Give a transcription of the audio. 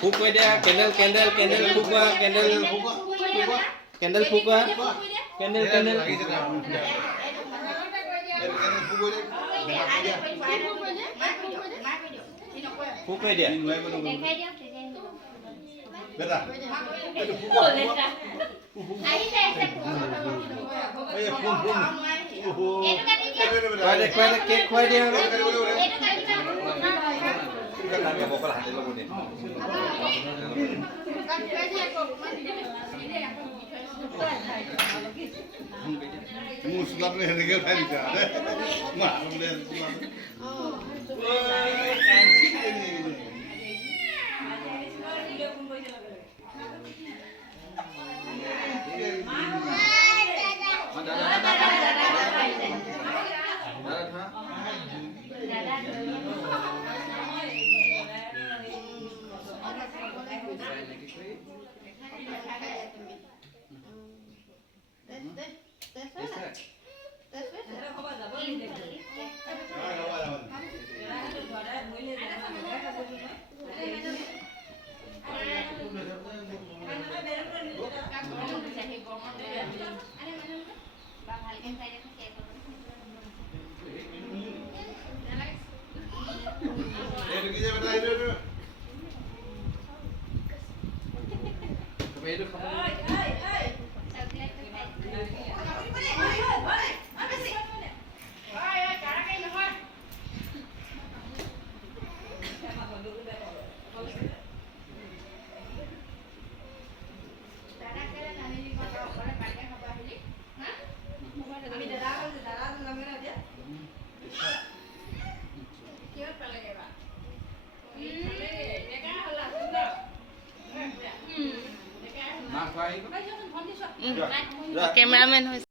ফুক কৈ দিয়া কেন্ডেল কেন্ডেল কেন্ডেল ফুকোৱা কেন্ডেল কেন্ডেল ফুকোৱা কেন্ডেল কেন্ডেল ফুক কৈ দিয়া বেটা কেক খুৱাই দিয়া Muslim ni dia kan dia. Maklum dia. Cameraman